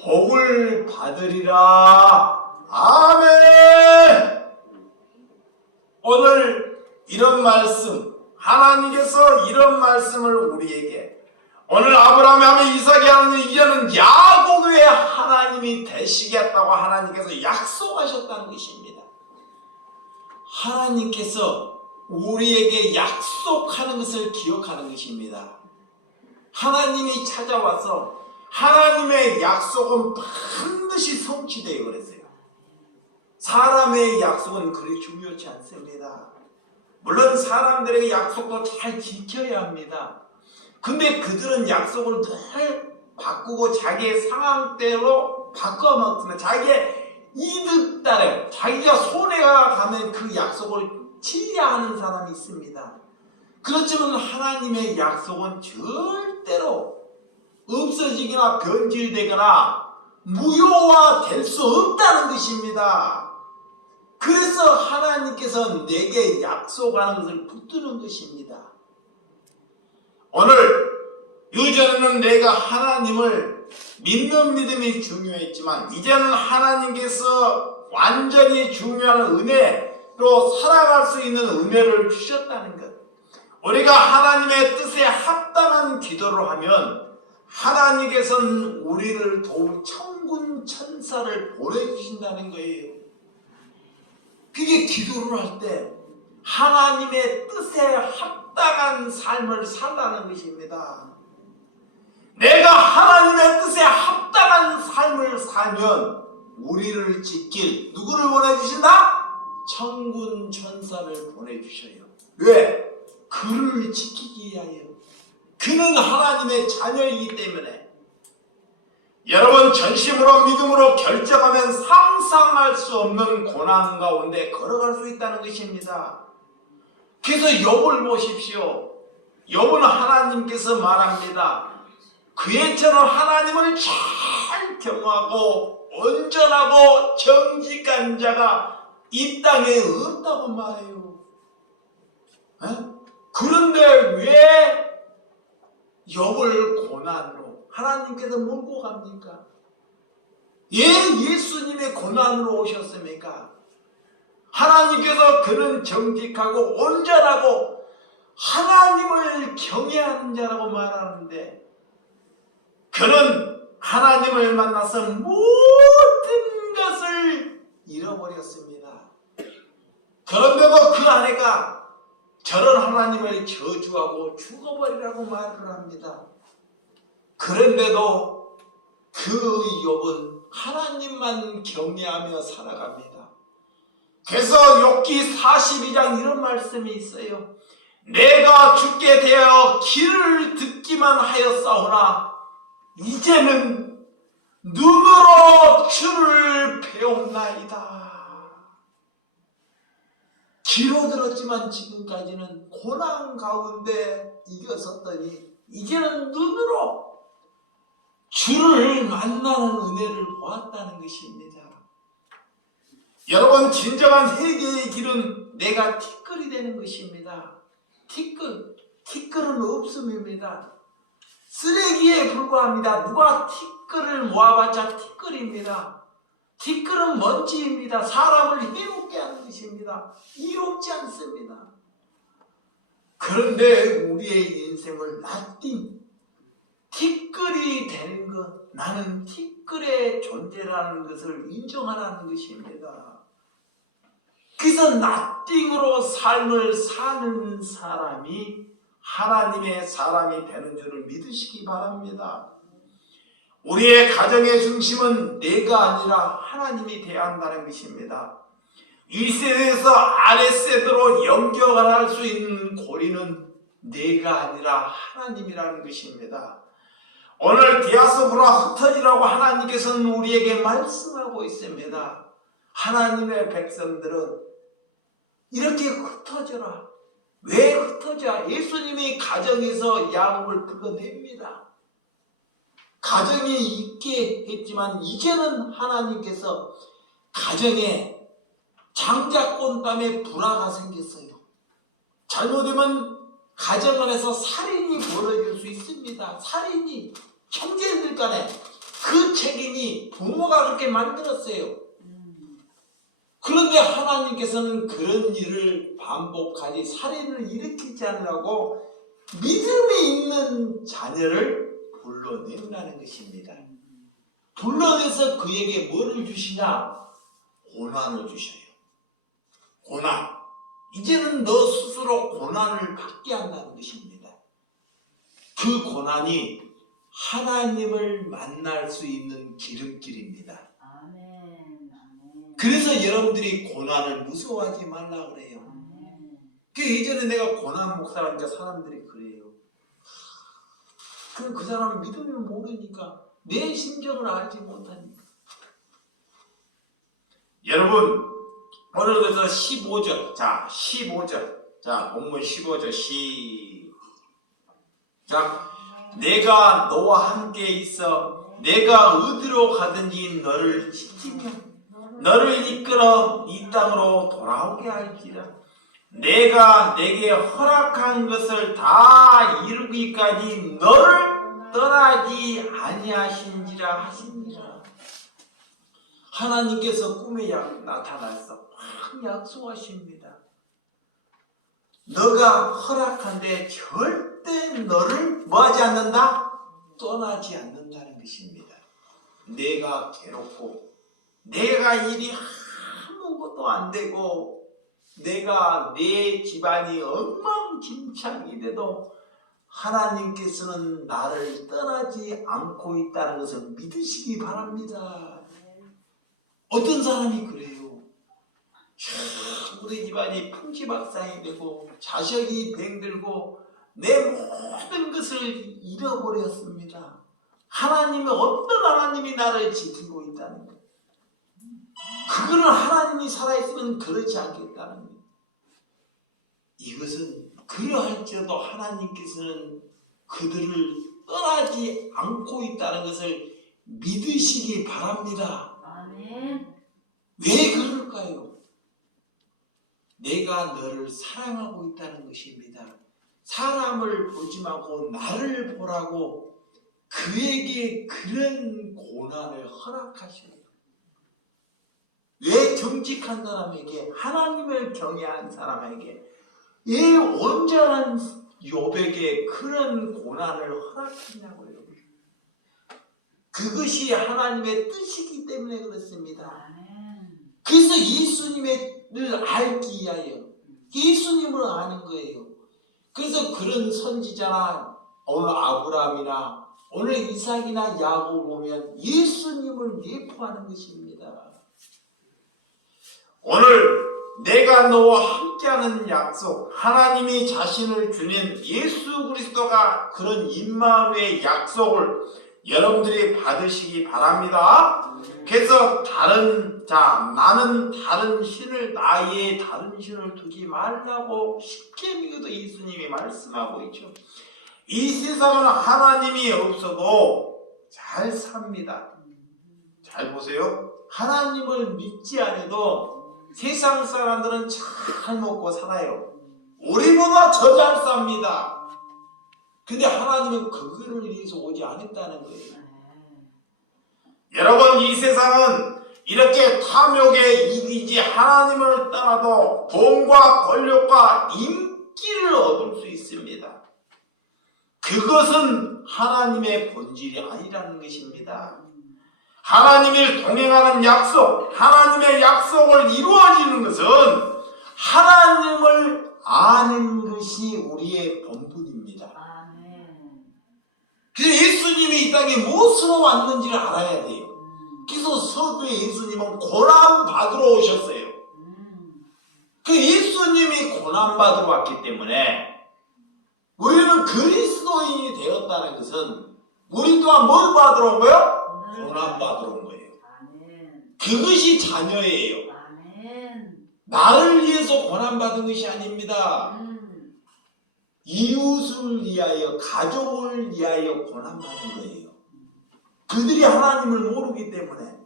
복을 받으리라. 아멘. 오늘 이런 말씀, 하나님께서 이런 말씀을 우리에게 오늘 아브라함의 하나님, 이삭의 하나님, 이제는 야곱 성도의 하나님이 되시겠다고 하나님께서 약속하셨다는 것입니다. 하나님께서 우리에게 약속하는 것을 기억하는 것입니다. 하나님이 찾아와서 하나님의 약속은 반드시 성취되어 그랬어요. 사람의 약속은 그리 중요치 않습니다. 물론 사람들에게 약속도 잘 지켜야 합니다. 근데 그들은 약속을 늘 바꾸고 자기의 상황대로 바꿔먹습니다. 자기의 이득 따라 자기가 손해가 가면 그 약속을 지어야 하는 사람이 있습니다. 그렇지만 하나님의 약속은 절대로 없어지거나 변질되거나 무효화될 수 없다는 것입니다. 그래서 하나님께서 내게 약속하는 것을 붙드는 것입니다. 오늘 예전에는 내가 하나님을 믿는 믿음이 중요했지만 이제는 하나님께서 완전히 중요한 은혜로 살아갈 수 있는 은혜를 주셨다는 것. 우리가 하나님의 뜻에 합당한 기도를 하면 하나님께서는 우리를 도울 천군 천사를 보내주신다는 거예요. 그게 기도를 할 때 하나님의 뜻에 합당한 삶을 살라는 것입니다. 내가 하나님의 뜻에 합당한 삶을 살면 우리를 지킬 누구를 보내주신다? 천군 천사를 보내주셔요. 왜? 그를 지키기 위하여. 그는 하나님의 자녀이기 때문에. 여러분 전심으로 믿음으로 결정하면 상상할 수 없는 고난 가운데 걸어갈 수 있다는 것입니다. 그래서 욥을 보십시오. 욥은 하나님께서 말합니다. 그애처럼 하나님을 잘 경외하고 온전하고 정직한 자가 이 땅에 없다고 말해요. 그런데 왜 욥을 고난으로 하나님께서 몰고 갑니까? 예수님의 고난으로 오셨습니까? 하나님께서 그는 정직하고 온전하고 하나님을 경외하는 자라고 말하는데 그는 하나님을 만나서 모든 것을 잃어버렸습니다. 그런데도 그 아내가 저런 하나님을 저주하고 죽어버리라고 말을 합니다. 그런데도 그 욥은 하나님만 경외하며 살아갑니다. 그래서 욥기 42장 이런 말씀이 있어요. 내가 죽게 되어 길을 듣기만 하였사오나 이제는 눈으로 주를 배웠나이다. 귀로 들었지만 지금까지는 고난 가운데 이겼었더니 이제는 눈으로 주를 만나는 은혜를 보았다는 것입니다. 여러분 진정한 회개의 길은 내가 티끌이 되는 것입니다. 티끌은 없음입니다. 쓰레기에 불과합니다. 누가 티끌을 모아봤자 티끌입니다. 티끌은 먼지입니다. 사람을 해롭게 하는 것입니다. 이롭지 않습니다. 그런데 우리의 인생을 티끌이 되는 것, 나는 티끌의 존재라는 것을 인정하라는 것입니다. 그래서 나띵으로 삶을 사는 사람이 하나님의 사람이 되는 줄을 믿으시기 바랍니다. 우리의 가정의 중심은 내가 아니라 하나님이 되어야 한다는 것입니다. 이 세대에서 아랫세대로 연결할 수 있는 고리는 내가 아니라 하나님이라는 것입니다. 오늘 디아스포라 흩어지라고 하나님께서는 우리에게 말씀하고 있습니다. 하나님의 백성들은 이렇게 흩어져라. 왜 흩어져? 예수님이 가정에서 야곱을 불러냅니다. 가정이 있게 했지만 이제는 하나님께서 가정에 장자권 땀에 불화가 생겼어요. 잘못되면 가정 안에서 살인이 벌어질 수 있습니다. 살인이 형제들 간에 그 책임이 부모가 그렇게 만들었어요. 그런데 하나님께서는 그런 일을 반복하지 살인을 일으키지 않으라고 믿음이 있는 자녀를 불러낸다는 것입니다. 불러내서 그에게 뭐를 주시냐? 고난을 주셔요. 고난. 이제는 너 스스로 고난을 받게 한다는 것입니다. 그 고난이 하나님을 만날 수 있는 기름길입니다. 아멘. 아멘. 그래서 여러분들이 고난을 무서워하지 말라 그래요. 아멘. 그 예전에 내가 고난 목사라니까 사람들이 그래요. 그 사람을 믿으면 모르니까 내 심정을 알지 못하니까. 여러분 오늘 그래서 15절 자 15절 자 본문 15절 시작. 내가 너와 함께 있어 내가 어디로 가든지 너를 지키며 너를 이끌어 이 땅으로 돌아오게 할지라. 내가 내게 허락한 것을 다 이루기까지 너를 떠나지 아니하신지라 하시니라. 하나님께서 꿈에 나타나서 확 약속하십니다. 너가 허락한데 절대 너를 뭐하지 않는다? 떠나지 않는다는 것입니다. 내가 괴롭고 내가 일이 아무것도 안 되고 내가 내 집안이 엉망진창이 돼도 하나님께서는 나를 떠나지 않고 있다는 것을 믿으시기 바랍니다. 어떤 사람이 그래요. 우리 집안이 풍지박산이 되고 자식이 병들고 내 모든 것을 잃어버렸습니다. 하나님은 어떤 하나님이 나를 지키고 있다는 것. 그거는 하나님이 살아있으면 그렇지 않겠다는 것. 이것은 그러할지라도 하나님께서는 그들을 떠나지 않고 있다는 것을 믿으시기 바랍니다. 아멘. 왜 그럴까요? 내가 너를 사랑하고 있다는 것입니다. 사람을 보지 말고 나를 보라고 그에게 그런 고난을 허락하셔요. 왜 정직한 사람에게 하나님을 경외한 사람에게 왜 온전한 욥에게 그런 고난을 허락했냐고요. 그것이 하나님의 뜻이기 때문에 그렇습니다. 아멘. 그래서 예수님을 알기 위하여 예수님을 아는 거예요. 그래서 그런 선지자나 오늘 아브라함이나 오늘 이삭이나 야곱 보면 예수님을 예포하는 것입니다. 오늘 내가 너와 함께하는 약속, 하나님이 자신을 주는 예수 그리스도가 그런 임마누엘의 약속을 여러분들이 받으시기 바랍니다. 그래서 나는 다른 신을 나의 다른 신을 두지 말라고 십계명에도 예수님이 말씀하고 있죠. 이 세상은 하나님이 없어도 잘 삽니다. 잘 보세요. 하나님을 믿지 않아도 세상 사람들은 잘 먹고 살아요. 우리보다 더 잘 삽니다. 근데 하나님은 그거를 위해서 오지 않았다는 거예요. 여러분, 이 세상은 이렇게 탐욕에 이기지 하나님을 떠나도 돈과 권력과 인기를 얻을 수 있습니다. 그것은 하나님의 본질이 아니라는 것입니다. 하나님을 동행하는 약속, 하나님의 약속을 이루어지는 것은 하나님을 아는 것이 우리의 본분입니다. 아멘. 그래서 예수님이 이 땅에 무엇으로 왔는지를 알아야 돼요. 그래서 서두에 예수님은 고난 받으러 오셨어요. 그 예수님이 고난 받으러 왔기 때문에 우리는 그리스도인이 되었다는 것은 우리 또한 뭘 받으러 온 거예요? 고난 받으러 온 거예요. 아멘. 그것이 자녀예요. 아멘. 나를 위해서 고난 받은 것이 아닙니다. 이웃을 위하여, 가족을 위하여 고난 받은 거예요. 그들이 하나님을 모르기 때문에.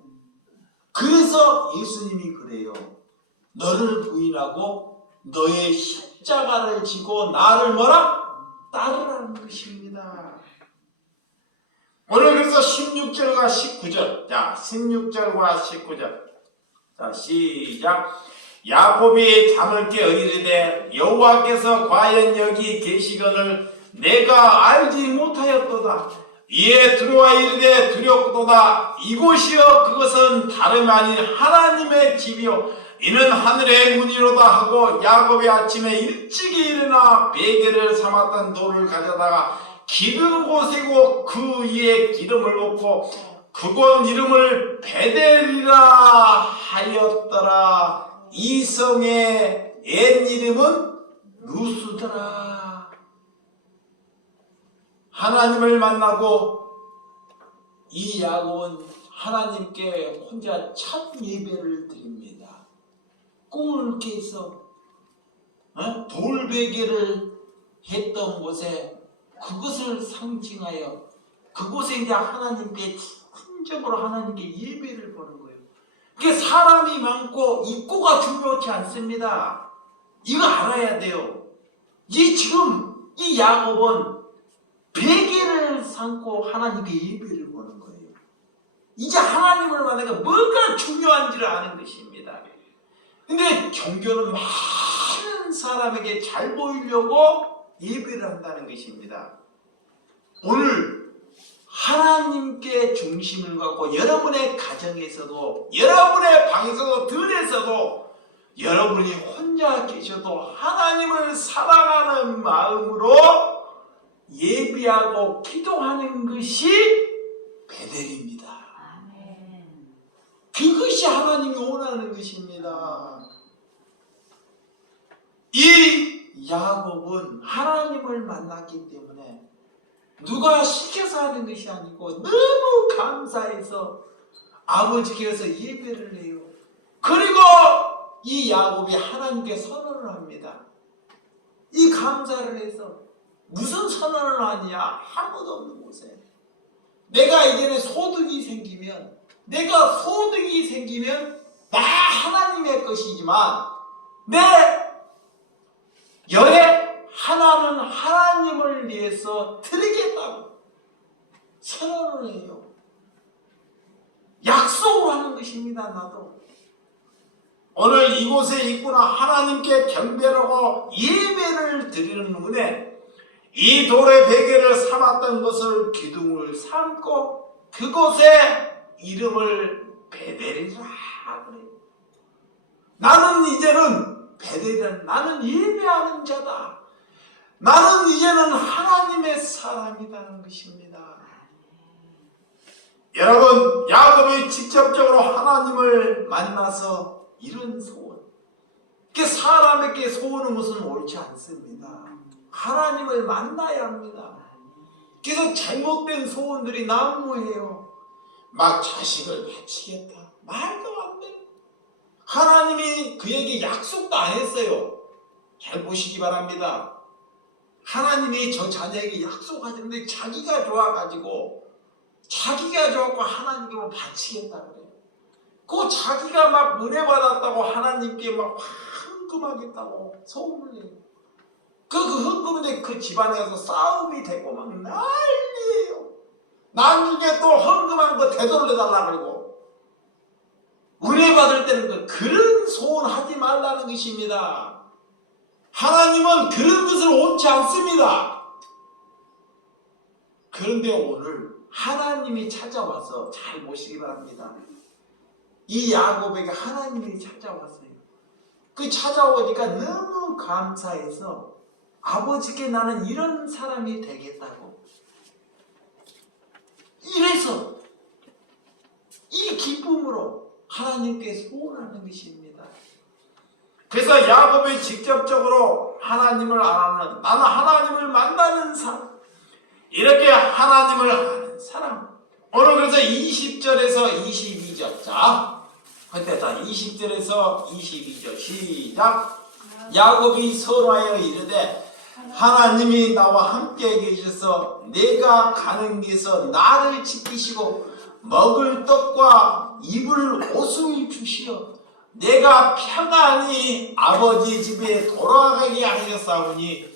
그래서 예수님이 그래요. 너를 부인하고 너의 십자가를 지고 나를 뭐라? 따르라는 것입니다. 오늘 그래서 16절과 19절. 자, 16절과 19절. 자, 시작. 야곱이 잠을 깨어 이르되 여호와께서 과연 여기 계시거늘 내가 알지 못하였도다. 이에 들어와 이르되 두렵도다. 이곳이여 그것은 다름이 아닌 하나님의 집이요 이는 하늘의 문이로다 하고 야곱이 아침에 일찍이 일어나 베개를 삼았던 돌을 가져다가 기둥 곳이고 그 위에 기름을 붓고 그곳 이름을 베델이라 하였더라. 이 성의 옛 이름은 루스더라. 하나님을 만나고 이 야곱은 하나님께 혼자 첫 예배를 드립니다. 꿈을 깨서 돌베개를 했던 곳에 그것을 상징하여 그곳에 이제 하나님께 혼적으로 하나님께 예배를 보는 거예요. 그게 사람이 많고 입고가 중요하지 않습니다. 이거 알아야 돼요. 지금 이 야곱은 베개를 삼고 하나님께 예배를 보는 거예요. 이제 하나님을 만나니까 뭐가 중요한지를 아는 것입니다. 근데 종교는 많은 사람에게 잘 보이려고 예배를 한다는 것입니다. 오늘 하나님께 중심을 갖고 여러분의 가정에서도 여러분의 방에서도 들에서도 여러분이 혼자 계셔도 하나님을 사랑하는 마음으로 예비하고 기도하는 것이 베델입니다. 아멘. 그것이 하나님이 원하는 것입니다. 이 야곱은 하나님을 만났기 때문에 누가 시켜서 하는 것이 아니고 너무 감사해서 아버지께서 예배를 해요. 그리고 이 야곱이 하나님께 선언을 합니다. 이 감사를 해서 무슨 선언을 하냐? 아무도 없는 곳에 내가 이제는 소득이 생기면 나 하나님의 것이지만 내 여의 하나는 하나님을 위해서 드리겠다고 선언을 해요. 약속을 하는 것입니다. 나도 오늘 이곳에 있구나 하나님께 경배하고 예배를 드리는 은혜, 이 돌의 베개를 삼았던 것을 기둥을 삼고 그곳에 이름을 베델이라 그래요. 나는 이제는 베델이란 나는 예배하는 자다. 나는 이제는 하나님의 사람이라는 것입니다. 여러분, 야곱이 직접적으로 하나님을 만나서 이런 소원, 사람에게 소원은 것은 옳지 않습니다. 하나님을 만나야 합니다. 그래서 잘못된 소원들이 난무해요. 막 자식을 바치겠다. 말도 안 돼. 하나님이 그에게 약속도 안 했어요. 잘 보시기 바랍니다. 하나님이 저 자녀에게 약속하셨는데 자기가 좋아가지고 하나님께 바치겠다 그래요. 그 자기가 막 은혜 받았다고 하나님께 막 헌금하겠다고 소문을 내요. 그 헌금인데 그 집안에 가서 싸움이 되고 막 난리예요. 나중에 또 헌금한 거 되돌려달라 그러고 은혜 받을 때는 그런 소원 하지 말라는 것입니다. 하나님은 그런 것을 원치 않습니다. 그런데 오늘 하나님이 찾아와서 잘 보시기 바랍니다. 이 야곱에게 하나님이 찾아왔어요. 그 찾아오니까 너무 감사해서 아버지께 나는 이런 사람이 되겠다고 이래서 이 기쁨으로 하나님께 소원하는 것입니다. 그래서 야곱이 직접적으로 하나님을 아는, 나는 하나님을 만나는 사람, 이렇게 하나님을 아는 사람. 오늘 그래서 20절에서 22절, 자 그때 자 20절에서 22절 시작. 야곱이 서로하여 이르되 하나님이 나와 함께 계셔서 내가 가는 길에서 나를 지키시고 먹을 떡과 입을 옷을 주시어 내가 평안히 아버지 집에 돌아가게 하셨사오니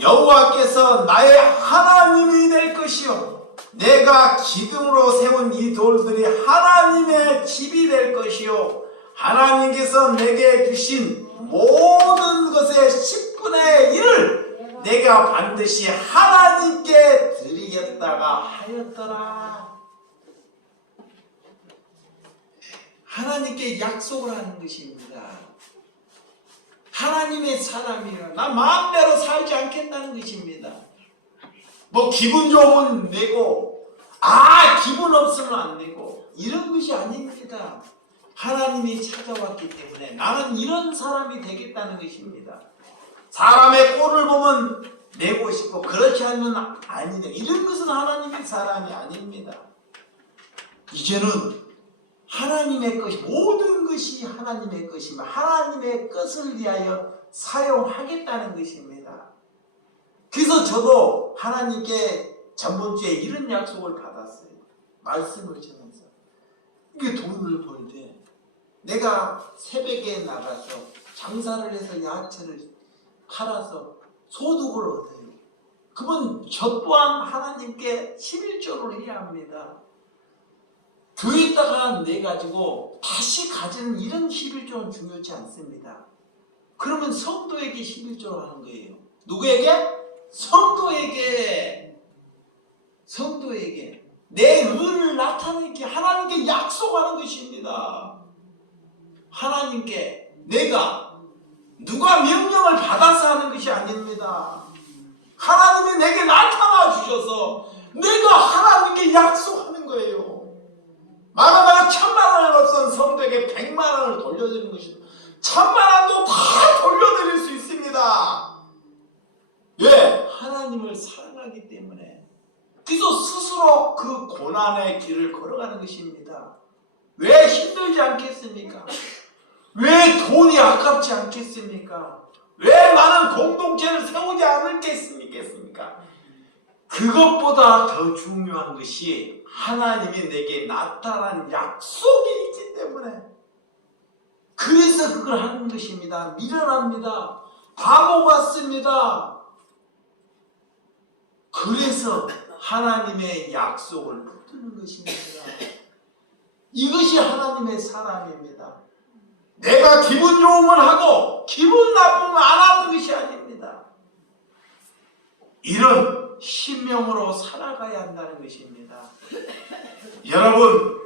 여호와께서 나의 하나님이 될 것이요 내가 기둥으로 세운 이 돌들이 하나님의 집이 될 것이요 하나님께서 내게 주신 모든 것의 10분의 1을 내가 반드시 하나님께 드리겠다. 되겠다가 하였더라. 하나님께 약속을 하는 것입니다. 하나님의 사람이라 나 마음대로 살지 않겠다는 것입니다. 뭐 기분 좋으면 내고 기분 없으면 안 내고 이런 것이 아닙니다. 하나님이 찾아왔기 때문에 나는 이런 사람이 되겠다는 것입니다. 사람의 꼴을 보면 내고 싶고 그렇지 않으면 아니네. 이런 것은 하나님의 사람이 아닙니다. 이제는 하나님의 것이 모든 것이 하나님의 것이며 하나님의 것을 위하여 사용하겠다는 것입니다. 그래서 저도 하나님께 전번주에 이런 약속을 받았어요. 말씀을 전해서 이게 돈을 벌 때 내가 새벽에 나가서 장사를 해서 야채를 팔아서 소득을 얻어요. 그러면 저 또한 하나님께 11조를 해야 합니다. 교회에다가 내가지고 다시 가지는 이런 11조는 중요하지 않습니다. 그러면 성도에게 11조를 하는 거예요. 누구에게? 성도에게. 성도에게. 내 의를 나타내게 하나님께 약속하는 것입니다. 하나님께 내가 누가 명령을 받아서 하는 것이 아닙니다. 하나님이 내게 나타나 주셔서 내가 하나님께 약속하는 거예요. 말하다가 1000만 원을 없선 성도에게 100만 원을 돌려드리는 것입니다. 1000만 원도 다 돌려드릴 수 있습니다. 왜? 하나님을 사랑하기 때문에. 그래서 스스로 그 고난의 길을 걸어가는 것입니다. 왜 힘들지 않겠습니까? 왜 돈이 아깝지 않겠습니까? 왜 많은 공동체를 세우지 않겠습니까? 그것보다 더 중요한 것이 하나님이 내게 나타난 약속이 있기 때문에 그래서 그걸 하는 것입니다. 미련합니다. 바보 같습니다. 그래서 하나님의 약속을 붙드는 것입니다. 이것이 하나님의 사람입니다. 내가 기분 좋으면 하고 기분 나쁘면 안 하는 것이 아닙니다. 이런 신명으로 살아가야 한다는 것입니다. 여러분,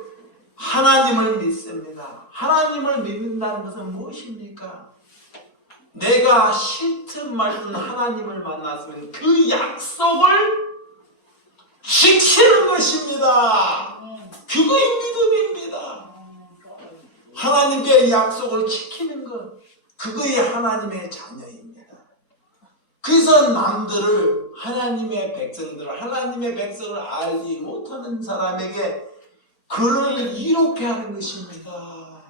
하나님을 믿습니다. 하나님을 믿는다는 것은 무엇입니까? 내가 싫든 말든 하나님을 만났으면 그 약속을 지키는 것입니다. 그거이 믿음입니다. 하나님의 약속을 지키는 것, 그거이 하나님의 자녀입니다. 그래서 남들을 하나님의 백성을 알지 못하는 사람에게 그를 이롭게 하는 것입니다.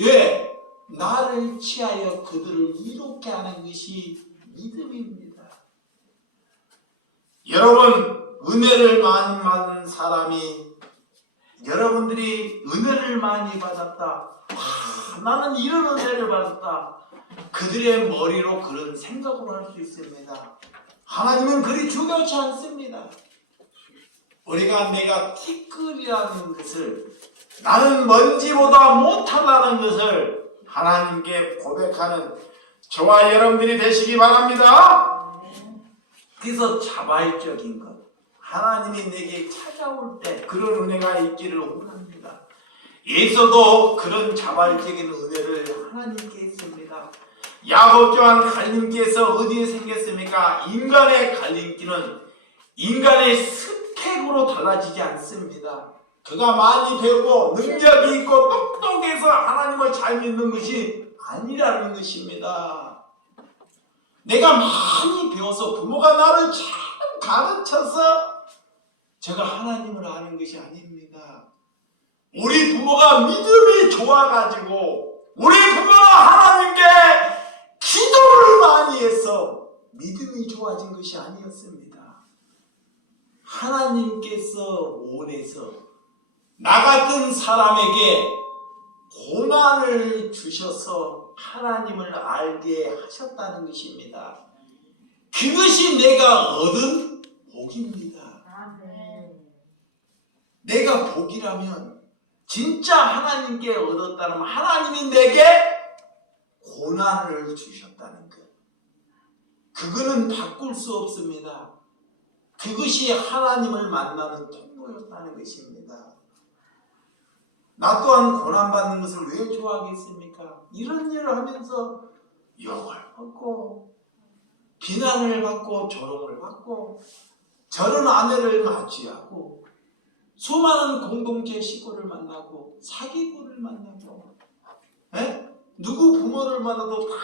왜? 나를 취하여 그들을 이롭게 하는 것이 믿음입니다. 여러분, 은혜를 많이 받은 사람이 여러분들이 은혜를 많이 받았다. 나는 이런 은혜를 받았다. 그들의 머리로 그런 생각으로 할 수 있습니다. 하나님은 그리 중요치 않습니다. 우리가 내가 티끌이라는 것을 나는 먼지보다 못하다는 것을 하나님께 고백하는 저와 여러분들이 되시기 바랍니다. 그래서 자발적인 것, 하나님이 내게 찾아올 때 그런 은혜가 있기를 원합니다. 예수도 그런 자발적인 은혜를 하나님께 했습니다. 야곱 또한 갈림길에서 어디에 생겼습니까? 인간의 갈림길은 인간의 스펙으로 달라지지 않습니다. 그가 많이 배우고 능력이 있고 똑똑해서 하나님을 잘 믿는 것이 아니라는 것입니다. 내가 많이 배워서 부모가 나를 잘 가르쳐서 제가 하나님을 아는 것이 아닙니다. 우리 부모가 믿음이 좋아가지고 우리 부모가 하나님께 기도를 많이 해서 믿음이 좋아진 것이 아니었습니다. 하나님께서 원해서 나 같은 사람에게 고난을 주셔서 하나님을 알게 하셨다는 것입니다. 그것이 내가 얻은 복입니다. 내가 복이라면 진짜 하나님께 얻었다면 하나님이 내게 고난을 주셨다는 것. 그거는 바꿀 수 없습니다. 그것이 하나님을 만나는 통로였다는 것입니다. 나 또한 고난받는 것을 왜 좋아하겠습니까? 이런 일을 하면서 욕을 받고 비난을 받고 조롱을 받고 저런 아내를 맞이하고 수많은 공동체 식구를 만나고 사기꾼을 만나고 누구 부모를 만나도 다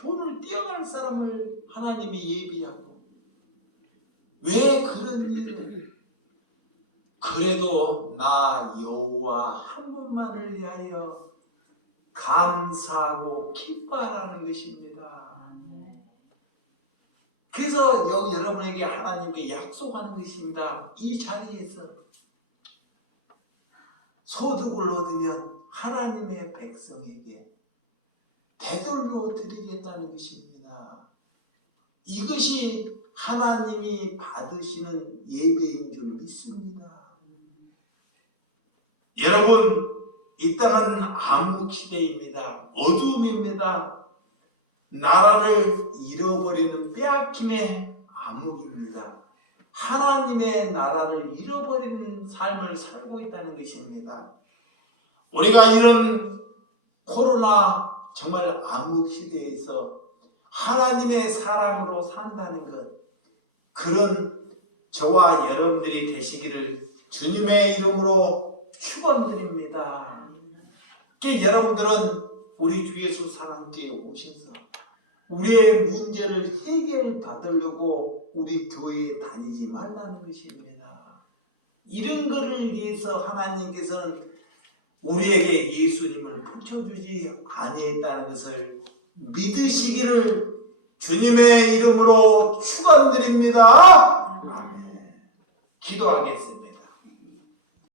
돈을 떼어갈 사람을 하나님이 예비하고 왜 그런 일을 그래도 나 여호와 한 분만을 위하여 감사하고 기뻐하라는 것입니다. 그래서 여러분에게 하나님께 약속하는 것입니다. 이 자리에서 소득을 얻으면 하나님의 백성에게 되돌려 드리겠다는 것입니다. 이것이 하나님이 받으시는 예배인 줄 믿습니다. 여러분, 이 땅은 암흑 시대입니다. 어둠입니다. 나라를 잃어버리는 빼앗김의 암흑입니다. 하나님의 나라를 잃어버리는 삶을 살고 있다는 것입니다. 우리가 이런 코로나 정말 암흑 시대에서 하나님의 사람으로 산다는 것, 그런 저와 여러분들이 되시기를 주님의 이름으로 축원드립니다. 여러분들은 우리 주 예수 사랑교회에 오셔서 우리의 문제를 해결받으려고 우리 교회에 다니지 말라는 것입니다. 이런 것을 위해서 하나님께서는 우리에게 예수님을 붙여주지 아니했다는 것을 믿으시기를 주님의 이름으로 축원드립니다. 아멘. 기도하겠습니다.